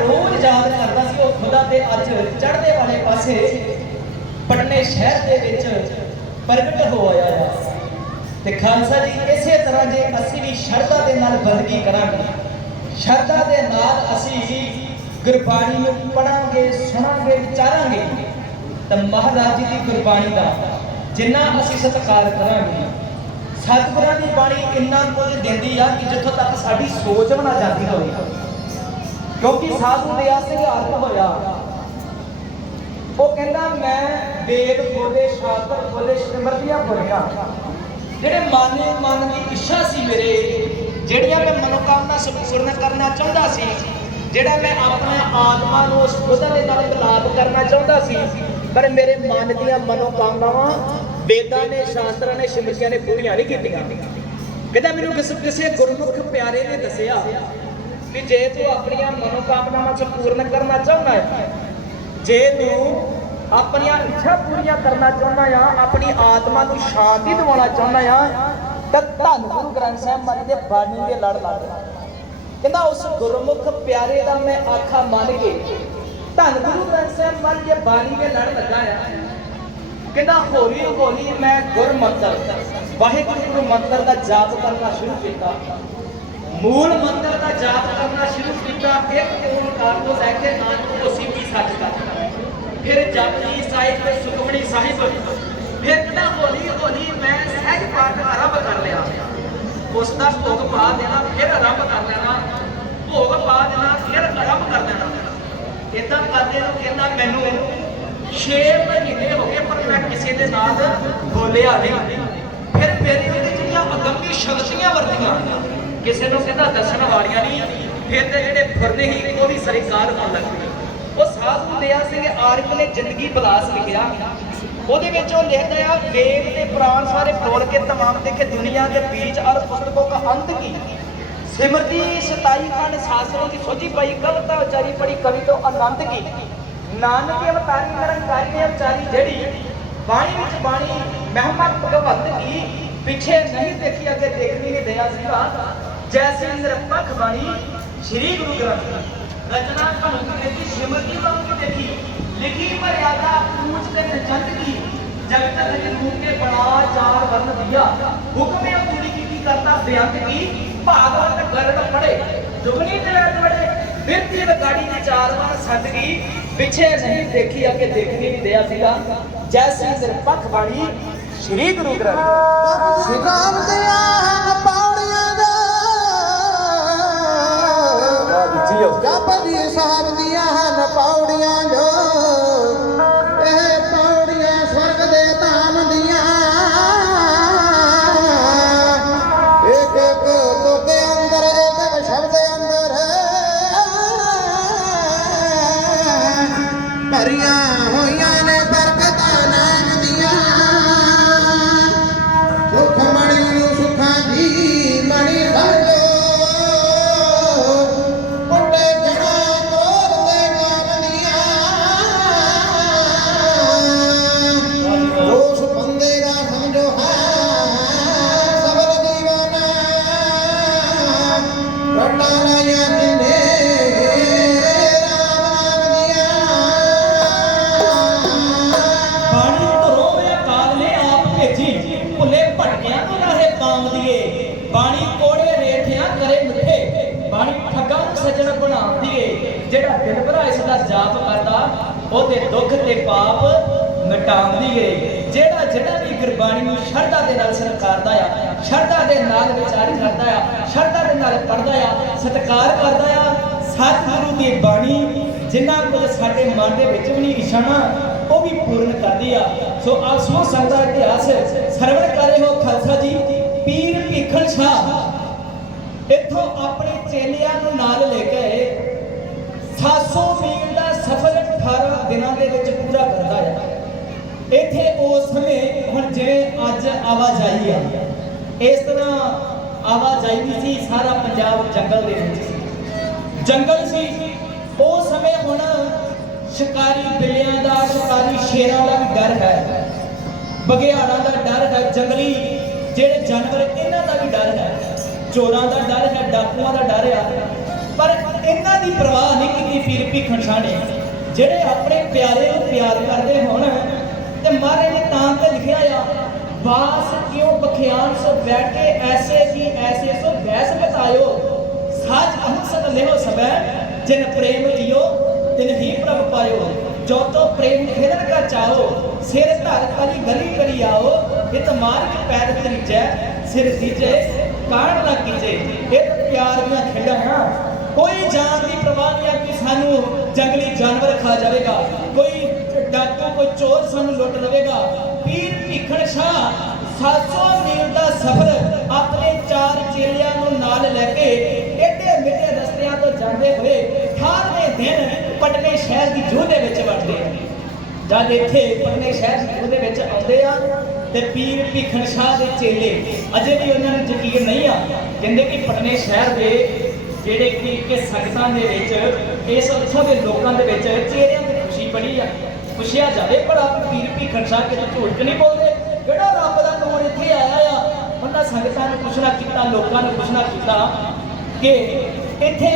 ਰੋਜ਼ ਯਾਦ ਕਰਦਾ ਸੀ ਉਹ ਖੁਦਾ ਤੇ ਅੱਜ ਚੜ੍ਹਦੇ ਵਾਲੇ ਪਾਸੇ, ਪਟਨੇ ਸ਼ਹਿਰ ਦੇ ਵਿੱਚ ਪ੍ਰਗਟ ਹੋ ਆਇਆ ਆ ਤੇ ਖਾਲਸਾ ਜੀ, ਇਸੇ ਤਰ੍ਹਾਂ ਜੇ ਅਸੀਂ ਵੀ ਸ਼ਰਧਾ ਦੇ ਨਾਲ ਬੰਦਗੀ ਕਰਾਂਗੇ, ਸ਼ਰਧਾ ਦੇ ਨਾਲ ਅਸੀਂ ਗੁਰਬਾਣੀ ਨੂੰ ਪੜਾਂਗੇ ਸੁਣਾਂਗੇ, ਵਿਚਾਰਾਂਗੇ, ਤਾਂ ਮਹਾਰਾਜ ਜੀ ਦੀ ਗੁਰਬਾਣੀ ਦਾ ਜਿੰਨਾ ਅਸੀਂ ਸਤਿਕਾਰ ਕਰਾਂਗੇ, ਸਤਿਗੁਰਾਂ ਦੀ ਬਾਣੀ ਇੰਨਾ ਕੁਝ ਦਿੰਦੀ ਆ ਕਿ ਜਿੱਥੋਂ ਤੱਕ ਸਾਡੀ ਸੋਚ ਬਣਾ ਜਾਂਦੀ ਹੋਵੇ। ਕਿਉਂਕਿ ਸਾਧੂ ਦਿਆ ਸਿੰਘ ਅਰਥ ਹੋਇਆ। ਉਹ ਕਹਿੰਦਾ, ਮੈਂ ਵੇਦ ਖੋਲੇ ਸ਼ਾਸਤਰ ਖੋਲੇ ਸਿਮਰਤੀਆਂ ਪੜਿਆ ਜਿਹੜੇ ਮਾਨੇ, ਮਨ ਦੀ ਇੱਛਾ ਸੀ ਮੇਰੇ, ਜਿਹੜੀਆਂ ਮੈਂ ਮਨੋਕਾਮਨਾ ਸੰਪੂਰਨ ਕਰਨਾ ਚਾਹੁੰਦਾ ਸੀ, ਜਿਹੜਾ ਮੈਂ ਆਪਣਾ ਆਤਮਾ ਨੂੰ ਉਸ ਖੁਦਾ ਦੇ ਨਾਲ ਮਿਲਾਪ ਕਰਨਾ ਚਾਹੁੰਦਾ ਸੀ, ਪਰ ਮੇਰੇ ਮਨ ਦੀਆਂ ਮਨੋਕਾਮਨਾਵਾਂ ਵੇਦਾਂ ਨੇ, ਸ਼ਾਸਤਰਾਂ ਨੇ, ਸਿਮਰਤੀਆਂ ਨੇ ਪੂਰੀਆਂ ਨਹੀਂ ਕੀਤੀਆਂ। ਕਹਿੰਦਾ, ਮੈਨੂੰ ਕਿਸੇ ਕਿਸੇ ਗੁਰਮੁਖ ਪਿਆਰੇ ਨੇ ਦੱਸਿਆ ਵੀ ਜੇ ਤੂੰ ਆਪਣੀਆਂ ਮਨੋਕਾਮਨਾਵਾਂ 'ਚ ਪੂਰਨ ਕਰਨਾ ਚਾਹੁੰਦਾ ਹੈ, ਜੇ ਤੂੰ ਆਪਣੀਆਂ ਇੱਛਾ ਪੂਰੀਆਂ ਕਰਨਾ ਚਾਹੁੰਦਾ ਆ, ਆਪਣੀ ਆਤਮਾ ਨੂੰ ਸ਼ਾਂਤੀ ਦਿਵਾਉਣਾ ਚਾਹੁੰਦਾ ਆ, ਤਾਂ ਧੰਨ ਗੁਰੂ ਗ੍ਰੰਥ ਸਾਹਿਬ ਮਹਾਰਾਜ ਦੇ ਬਾਣੀ ਦੇ ਲੜ ਲੱਗ ਕਹਿੰਦਾ ਉਸ ਗੁਰਮੁਖ ਪਿਆਰੇ ਦਾ ਮੈਂ ਆਖਾ ਮੰਨ ਕੇ ਧੰਨ ਗੁਰੂ ਗ੍ਰੰਥ ਸਾਹਿਬ ਮਹਾਰਾਜ ਦੇ ਬਾਣੀ ਦੇ ਲੜ ਲੱਗਾ ਆ। ਕਹਿੰਦਾ ਹੌਲੀ ਹੌਲੀ ਮੈਂ ਗੁਰਮੰਤਰ, ਵਾਹਿਗੁਰੂ ਗੁਰੂ ਮੰਤਰ ਦਾ ਜਾਪ ਕਰਨਾ ਸ਼ੁਰੂ ਕੀਤਾ। ਮੂਲ ਮੰਤਰ ਦਾ ਜਾਪ ਕਰਨਾ ਸ਼ੁਰੂ ਕੀਤਾ, ਇੱਕ ਓੰਕਾਰ ਤੋਂ ਲੈ ਕੇ ਨਾਨਕ ਤੋਂ ਸੀਪੀ ਸੱਚ ਤੱਕ। ਫਿਰ ਜਪਜੀ ਸਾਹਿਬ ਤੇ ਸੁਖਮਣੀ ਸਾਹਿਬ। ਫਿਰ ਕਹਿੰਦਾ ਹੌਲੀ ਹੌਲੀ ਮੈਂ ਸਹਿਜ ਪਾਠ ਆਰੰਭ ਕਰ ਲਿਆ। ਉਸ ਦਾ ਭੋਗ ਪਾ ਦੇਣਾ, ਫਿਰ ਆਰੰਭ ਕਰ ਲੈਣਾ। ਭੋਗ ਪਾ ਦੇਣਾ, ਫਿਰ ਆਰੰਭ ਕਰ ਦੇਣਾ ਇਦਾਂ ਕਰਦੇ ਨੂੰ ਕਹਿੰਦਾ ਮੈਨੂੰ 6 ਮਹੀਨੇ ਹੋ ਗਏ ਪਰ ਮੈਂ ਕਿਸੇ ਦੇ ਨਾਲ ਬੋਲਿਆ ਨਹੀਂ। ਫਿਰ ਮੇਰੀ ਉਹਦੇ ਜਿਹੜੀਆਂ ਅਗੰਮੀ ਸ਼ਕਤੀਆਂ ਵਰਤੀਆਂ ਕਿਸੇ ਨੂੰ ਕਹਿੰਦਾ ਦਰਸ਼ਨ ਵਾਲੀਆਂ ਨਹੀਂ, ਫਿਰ ਤੇ ਜਿਹੜੇ ਫੁਰਨੇ ਹੀ ਉਹ ਵੀ ਸਰਕਾਰ ਹੋਣ ਲੱਗ ਪਏ ਉਹ ਸਾਧੂ ਦਇਆ ਸਿੰਘ ਆਰਿਫ ਨੇ ਜ਼ਿੰਦਗੀ ਬਲਾਸ ਲਿਖਿਆ। ਉਹਦੇ ਵਿੱਚ ਉਹ ਲਿਖਦਾ ਆ, ਵੇਦ ਤੇ ਪ੍ਰਾਣ ਸਾਰੇ ਫਰੋਲ ਕੇ ਤਮਾਮ ਦੇਖੇ, ਦੁਨੀਆ ਦੇ ਬੀਜ ਔਰ ਪੁਸਤਕੋਂ ਦਾ ਅੰਤ ਕੀ? ਸਿਮਰਤੀ ਸਤਾਈ ਖੰਡ ਸ਼ਾਸਤਰੋਂ ਦੀ ਸੋਝੀ ਪਈ ਕਵਿਤਾ ਉਚਾਰੀ ਪੜੀ, ਕਵੀ ਤੋਂ ਆਨੰਦ ਕੀ? ਨਾਨਕ ਅਵਤਾਰੀ ਨਿਰੰਕਾਰੀ ਨੇ ਉਚਾਰੀ ਜਿਹੜੀ ਬਾਣੀ ਵਿੱਚ ਬਾਣੀ, ਮਹਿਮਾ ਭਗਵੰਤ ਕੀ? ਪਿੱਛੇ ਨਹੀਂ ਦੇਖੀ, ਅੱਗੇ ਦੇਖਣੀ ਨਹੀਂ ਦਿਆ ਸੀਗਾ ਜੈਸੀ ਨਿਰਪੱਖ ਬਾਣੀ, ਸ੍ਰੀ ਗੁਰੂ ਗ੍ਰੰਥ ਰਚਨਾ ਭੰਗ ਕੀਤੀ ਸਿਮਰਤੀ ਵਾਂਗ ਦੇਖੀ? ਲਿਖੀ ਮਰਿਆਦਾ ਪੂਜ ਤੇ ਨਚੰਦ ਕੀ? ਜਗਤ ਹਰਿ ਰੂਪ ਕੇ ਬਣਾ, ਚਾਰ ਵਰਨ ਦਿਆ। ਹੁਕਮੇ ਪੂਰੀ ਕੀਤੀ ਕਰਤਾ ਬੇਅੰਤ ਕੀ? ਭਾਗਵਤ ਗਰੜ ਪੜੇ ਜੁਗਨੀ ਤੇ ਵੜੇ। ਬਿਰਤੀ ਬਗਾੜੀ ਦੀ ਚਾਰ ਵਾਰ ਸੰਤ ਕੀ? ਪਿੱਛੇ ਨਹੀਂ ਦੇਖੀ, ਅੱਗੇ ਦੇਖਣੀ ਨਹੀਂ ਦਿਆ ਸੀਗਾ। ਜੈਸੀ ਨਿਰਪੱਖ ਬਾਣੀ, ਸ੍ਰੀ ਗੁਰੂ ਗ੍ਰੰਥ ਸਿਕਾਮ ਦੀਆਂ ਜੀਓ ਜਪਦੀ ਸਾਹਿਬ ਦੀਆਂ ਹਨ ਪੌੜੀਆਂ ਜੋ ਬਾਣੀ ਕੋੜੇ ਰੇਠਿਆਂ ਕਰੇ ਮਿੱਠੇ। ਬਾਣੀ ਠੱਗਾਂ ਨੂੰ ਸੱਜਣ ਬਣਾ ਦੀਏ ਜਿਹੜਾ ਦਿਨ ਭਰਾ ਇਸ ਦਾ ਜਾਪ ਕਰਦਾ, ਉਹਦੇ ਦੁੱਖ ਤੇ ਪਾਪ ਮਿਟਾਉਂਦੀ ਏ। ਜਿਹੜਾ ਜਿਹੜਾ ਵੀ ਗੁਰਬਾਣੀ ਨੂੰ ਸ਼ਰਧਾ ਦੇ ਨਾਲ ਸਰਕਾਰਦਾ ਆ, ਸ਼ਰਧਾ ਦੇ ਨਾਲ ਵਿਚਾਰ ਕਰਦਾ ਆ, ਸ਼ਰਧਾ ਦੇ ਨਾਲ ਪੜਦਾ ਆ, ਸਤਿਕਾਰ ਕਰਦਾ ਆ, ਸਤਿਗੁਰੂ ਦੀ ਬਾਣੀ ਜਿੰਨਾ ਕੁਝ ਸਾਡੇ ਮਨ ਦੇ ਵਿੱਚ ਵੀ ਨਹੀਂ ਇਛਾਵਾਂ ਉਹ ਵੀ ਪੂਰਨ ਕਰਦੀ ਆ। ਸੋ ਆ ਸੋ ਸੰਗਦਾ ਇਤਿਹਾਸ, ਸਰਵਣ ਕਰੇ ਹੋ ਖਾਲਸਾ ਜੀ। ਪੀਰ ਭੀਖਣ ਸ਼ਾਹ ਇੱਥੋਂ ਆਪਣੇ ਚੇਲਿਆਂ ਨੂੰ ਨਾਲ ਲੈ ਕੇ 700 ਮੀਲ ਦਾ ਸਫ਼ਰ 18 ਦਿਨਾਂ ਦੇ ਵਿੱਚ ਪੂਰਾ ਕਰਦਾ ਹੈ ਇੱਥੇ ਉਸ ਸਮੇਂ ਹੁਣ ਜਿਵੇਂ ਅੱਜ ਆਵਾਜਾਈ ਆ। ਇਸ ਤਰ੍ਹਾਂ ਆਵਾਜਾਈ ਨਹੀਂ ਸੀ, ਸਾਰਾ ਪੰਜਾਬ ਜੰਗਲ ਦੇ ਵਿੱਚ ਸੀ। ਜੰਗਲ ਸੀ। ਉਸ ਸਮੇਂ ਹੁਣ ਸ਼ਿਕਾਰੀ ਬਿੱਲਿਆਂ ਦਾ, ਸ਼ਿਕਾਰੀ ਸ਼ੇਰਾਂ ਦਾ ਵੀ ਡਰ ਹੈ। ਬਘਿਆੜਾਂ ਦਾ ਡਰ ਹੈ, ਜੰਗਲੀ ਜਿਹੜੇ ਜਾਨਵਰ, ਇਹਨਾਂ ਦਾ ਵੀ ਡਰ ਹੈ। ਚੋਰਾਂ ਦਾ ਡਰ ਹੈ, ਡਾਕੂਆਂ ਦਾ ਡਰ ਆ। ਪਰ ਇਹਨਾਂ ਦੀ ਪਰਵਾਹ ਨਹੀਂ ਕੀਤੀ ਪੀਰ ਭੀਖਣ ਸ਼ਾਹ ਜਿਹੜੇ ਆਪਣੇ ਪਿਆਰੇ ਨੂੰ ਪਿਆਰ ਕਰਦੇ ਹੋਣ ਤੇ ਮਹਾਰਾਜ ਨੇ ਤਾਂ ਤੇ ਲਿਖਿਆ ਆ ਬਾਸ ਕਿਉ ਬਖਿਆਨ ਸੋ ਬੈਠੇ, ਐਸੇ ਕੀ ਐਸੇ ਸੋ ਬੈਸ ਬਤਾਇਓ। ਸਾਜ ਅਹੰਸਤ ਲਿਓ ਸਬੈ ਜਿਨ ਪ੍ਰੇਮ ਲਿਓ, ਤਿਨ ਹੀ ਪ੍ਰਭ ਪਾਇਓ। ਜੋ ਤੋ ਪ੍ਰੇਮ ਖੇਲਣ ਕਾ ਚਾਹੋ, ਸਿਰ ਧਰ ਕਲੀ ਗਲੀ ਕਰੀ ਆਓ। ਇਹ ਮਾਰਗ ਪੈਰ ਤਰੀਜੈ ਸਿਰ ਦੀਜੇ, ਕਾਣ ਨਾ ਕੀਜੇ ਇਹ ਪਿਆਰ ਦੀਆਂ ਖੇਡਾਂ ਆ ਕੋਈ ਜਾਨ ਦੀ ਪਰਵਾਹ ਨਹੀਂ ਆ ਕਿ ਸਾਨੂੰ, ਜੰਗਲੀ ਜਾਨਵਰ ਖਾ ਜਾਵੇਗਾ। ਕੋਈ ਡਾਕੂ, ਕੋਈ ਚੋਰ ਸਾਨੂੰ ਲੁੱਟ ਲਵੇਗਾ। ਪੀਰ ਭੀਖਣ ਸ਼ਾਹ 700 ਮੀਲ ਦਾ ਸਫ਼ਰ ਆਪਣੇ ਚਾਰ ਚੇਲਿਆਂ ਨੂੰ ਨਾਲ ਲੈ ਕੇ ਏਡੇ ਮਿੱਟੇ ਰਸਤਿਆਂ ਤੋਂ ਜਾਂਦੇ ਹੋਏ 18ਵੇਂ ਦਿਨ ਪਟਨੇ ਸ਼ਹਿਰ ਦੀ ਜੂਹ ਦੇ ਵਿੱਚ ਵੜਦੇ ਆ। ਜਦ ਇੱਥੇ ਪਟਨੇ ਸ਼ਹਿਰ ਦੀ ਜੂਹ ਦੇ ਵਿੱਚ ਆਉਂਦੇ ਆ ਤੇ ਪੀਰ ਭੀਖਣ ਸ਼ਾਹ ਦੇ ਚੇਲੇ ਅਜੇ ਵੀ ਉਹਨਾਂ ਨੂੰ ਯਕੀਨ ਨਹੀਂ ਆ। ਕਹਿੰਦੇ ਕਿ ਪਟਨੇ ਸ਼ਹਿਰ ਦੇ ਜਿਹੜੇ ਕਿ ਕਿ ਸੰਗਤਾਂ ਦੇ ਵਿੱਚ, ਇਸ ਉੱਥੋਂ ਦੇ ਲੋਕਾਂ ਦੇ ਵਿੱਚ ਚਿਹਰਿਆਂ ਤੇ ਖੁਸ਼ੀ ਬੜੀ ਆ। ਪੁੱਛਿਆ ਜਾਵੇ, ਭਲਾ ਪੀਰ ਭੀਖਣ ਸ਼ਾਹ ਕਿਤੇ ਝੂਠ ਨਹੀਂ ਬੋਲਦੇ? ਕਿਹੜਾ ਰੱਬ ਦਾ ਨੂਰ ਇੱਥੇ ਆਇਆ ਆ? ਉਹਨਾਂ ਸੰਗਤਾਂ ਨੂੰ ਪੁੱਛਣਾ ਕੀਤਾ, ਲੋਕਾਂ ਨੂੰ ਪੁੱਛਣਾ ਕੀਤਾ ਕਿ ਇੱਥੇ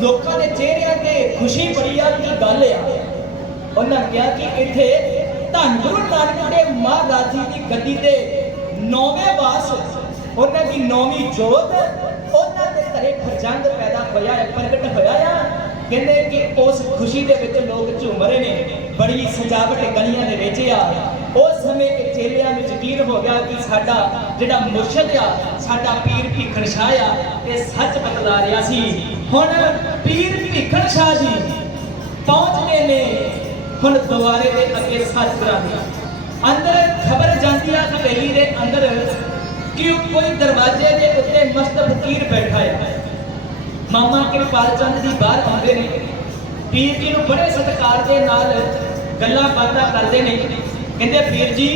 ਲੋਕਾਂ ਦੇ ਚਿਹਰਿਆਂ ਤੇ ਖੁਸ਼ੀ ਬੜੀ ਆ। ਕੀ ਗੱਲ ਆ? ਉਹਨਾਂ ਕਿਹਾ ਕਿ ਇੱਥੇ ਧੰਨ ਗੁਰੂ ਨਾਨਕ ਦੇ ਮਹਾਰਾਜ ਜੀ ਦੀ ਗੱਦੀ ਤੇ ਨੌਵੇਂ ਵਾਸ ਉਹਨਾਂ ਦੀ ਨੌਵੀਂ ਜੋਤ, ਉਹਨਾਂ ਦੇ ਘਰੇ ਖਰਜੰਗ ਪੈਦਾ ਹੋਇਆ ਹੈ, ਪ੍ਰਗਟ ਹੋਇਆ ਆ। ਕਹਿੰਦੇ ਕਿ ਉਸ ਖੁਸ਼ੀ ਦੇ ਵਿੱਚ ਲੋਕ ਝੂਮ ਰਹੇ ਨੇ, ਬੜੀ ਸਜਾਵਟ ਗਲੀਆਂ ਦੇ ਵਿੱਚ ਆ। ਉਸ ਸਮੇਂ ਕਿ ਚੇਲਿਆਂ ਨੂੰ ਯਕੀਨ ਹੋ ਗਿਆ ਕਿ ਸਾਡਾ ਜਿਹੜਾ ਮੁਰਸ਼ਦ ਆ, ਸਾਡਾ ਪੀਰ ਭੀਖਣ ਸ਼ਾਹ ਆ, ਇਹ ਸੱਚ ਬਤਲਾ ਰਿਹਾ ਸੀ। ਹੁਣ ਪੀਰ ਭੀਖਣ ਸ਼ਾਹ ਜੀ ਪਹੁੰਚਦੇ ਨੇ। ਹੁਣ ਦੁਆਰੇ ਦੇ ਅੱਗੇ ਸੱਚ ਤਰ੍ਹਾਂ ਦੀ ਅੰਦਰ ਖਬਰ ਜਾਂਦੀ ਆ ਹਵੇਲੀ ਦੇ ਅੰਦਰ ਕਿ ਕੋਈ ਦਰਵਾਜ਼ੇ ਦੇ ਉੱਤੇ ਮਸਤ ਫਕੀਰ ਬੈਠਾ ਹੈ ਮਾਮਾ ਕਿਰਪਾਲ ਚੰਦ ਜੀ ਬਾਹਰ ਆਉਂਦੇ ਨੇ। ਪੀਰ ਜੀ ਨੂੰ ਬੜੇ ਸਤਿਕਾਰ ਦੇ ਨਾਲ ਗੱਲਾਂ ਬਾਤਾਂ ਕਰਦੇ ਨੇ। ਕਹਿੰਦੇ, ਪੀਰ ਜੀ,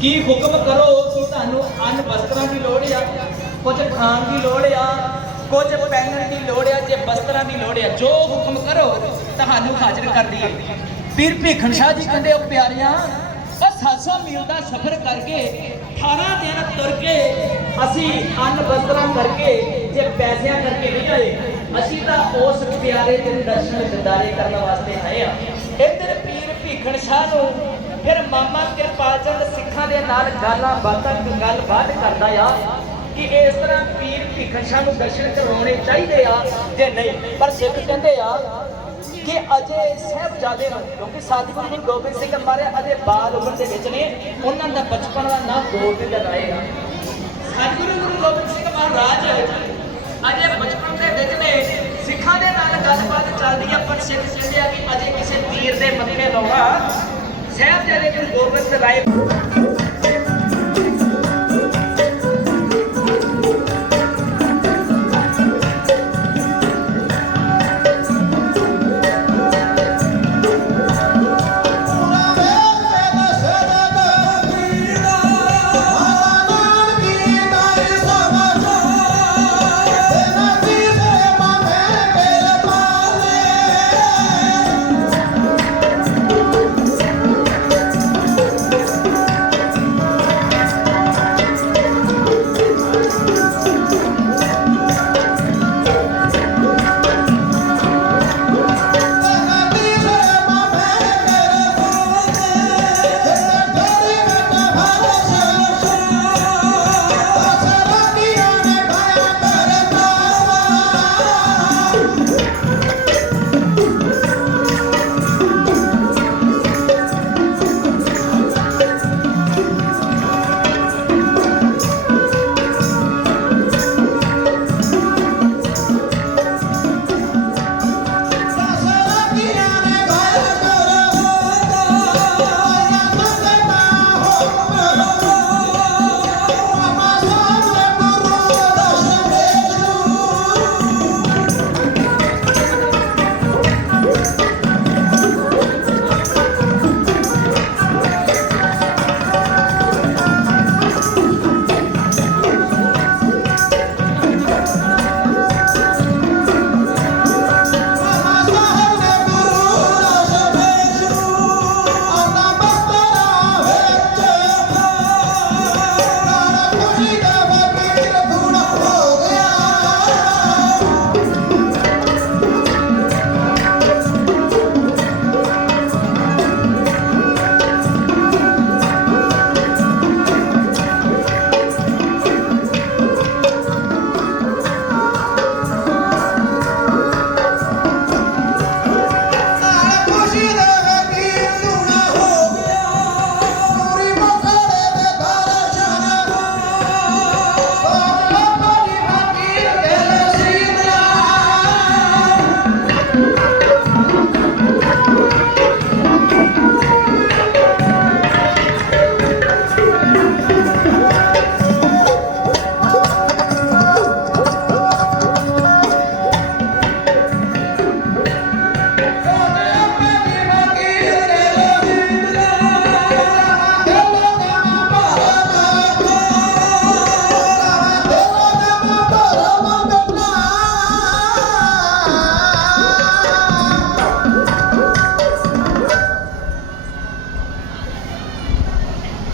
ਕੀ ਹੁਕਮ ਕਰੋ? ਕਿ ਤੁਹਾਨੂੰ ਅੰਨ ਵਸਤਰਾਂ ਦੀ ਲੋੜ ਆ? ਕੁਝ ਖਾਣ ਦੀ ਲੋੜ ਆ? ਕੁਝ ਪਹਿਨਣ ਦੀ ਲੋੜ ਆ? ਜੇ ਵਸਤਰਾਂ ਦੀ ਲੋੜ ਆ, ਜੋ ਹੁਕਮ ਕਰੋ, ਤੁਹਾਨੂੰ ਹਾਜ਼ਰ ਕਰ ਦਈਏ। ਪੀਰ ਭੀਖਣ ਸ਼ਾਹ ਜੀ ਕਹਿੰਦੇ, ਉਹ ਪਿਆਰਿਆਂ ਉਹ 700 ਮੀਲ ਦਾ ਸਫ਼ਰ ਕਰਕੇ 18 ਦਿਨ ਤੁਰ ਕੇ ਅਸੀਂ ਅੰਨ ਵਸਤਰਾਂ ਕਰਕੇ, ਜੇ ਪੈਸਿਆਂ ਕਰਕੇ ਨਹੀਂ ਆਏ, ਅਸੀਂ ਤਾਂ ਉਸ ਪਿਆਰੇ ਦੇ ਦਰਸ਼ਨ ਦਿਦਾਰੇ ਕਰਨ ਵਾਸਤੇ ਆਏ ਆ ਇੱਧਰ ਪੀਰ ਭੀਖਣ ਸ਼ਾਹ ਨੂੰ ਫਿਰ ਮਾਮਾ ਕਿਰਪਾਲ ਚੰਦ ਸਿੱਖਾਂ ਦੇ ਨਾਲ ਗੱਲਾਂ ਬਾਤਾਂ ਗੱਲਬਾਤ ਕਰਦਾ ਆ ਕਿ ਇਸ ਤਰ੍ਹਾਂ ਪੀਰ ਭੀਖਣ ਸ਼ਾਹ ਨੂੰ ਦਰਸ਼ਨ ਕਰਵਾਉਣੇ ਚਾਹੀਦੇ ਆ, ਜੇ ਨਹੀਂ। ਪਰ ਸਿੱਖ ਕਹਿੰਦੇ ਆ ਕਿ ਅਜੇ ਸਾਹਿਬਜ਼ਾਦੇ ਨੂੰ, ਕਿਉਂਕਿ ਸਤਿਗੁਰੂ ਜੀ ਗੋਬਿੰਦ ਸਿੰਘ ਮਹਾਰਾਜ ਅਜੇ ਬਾਲ ਉਮਰ ਦੇ ਵਿੱਚ ਨੇ, ਉਹਨਾਂ ਦਾ ਬਚਪਨ ਦਾ ਨਾਮ ਗੋਬਿੰਦ ਦਿਨ ਸਤਿਗੁਰੂ ਗੁਰੂ ਗੋਬਿੰਦ ਸਿੰਘ ਮਹਾਰਾਜ, ਅਜੇ ਬਚਪਨ ਦੇ ਵਿੱਚ ਨੇ। ਸਿੱਖਾਂ ਦੇ ਨਾਲ ਗੱਲਬਾਤ ਚੱਲਦੀ ਆ, ਪਰ ਸਿੱਖ ਕਹਿੰਦੇ ਆ ਕਿ ਅਜੇ ਕਿਸੇ ਤੀਰ ਦੇ ਮੱਥੇ ਲਾਉਣਾ। ਸਾਹਿਬਜ਼ਾਦੇ ਗੁਰੂ ਗੋਬਿੰਦ ਰਾਏ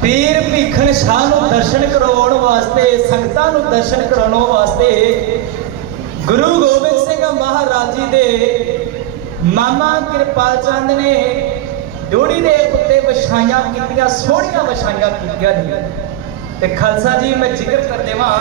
ਪੀਰ ਭੀਖਣ ਸ਼ਾਹ ਨੂੰ ਦਰਸ਼ਨ ਕਰਾਉਣ ਵਾਸਤੇ, ਸੰਗਤਾਂ ਨੂੰ ਦਰਸ਼ਨ ਕਰਾਉਣ ਵਾਸਤੇ ਗੁਰੂ ਗੋਬਿੰਦ ਸਿੰਘ ਮਹਾਰਾਜ ਜੀ ਦੇ ਮਾਮਾ ਕਿਰਪਾਲ ਚੰਦ ਨੇ ਡੋੜੀ ਦੇ ਉੱਤੇ ਵਿਛਾਈਆਂ ਕੀਤੀਆਂ, ਸੋਹਣੀਆਂ ਵਿਛਾਈਆਂ ਕੀਤੀਆਂ ਨੇ। ਤੇ ਖਾਲਸਾ ਜੀ, ਮੈਂ ਜ਼ਿਕਰ ਕਰ ਦੇਵਾਂ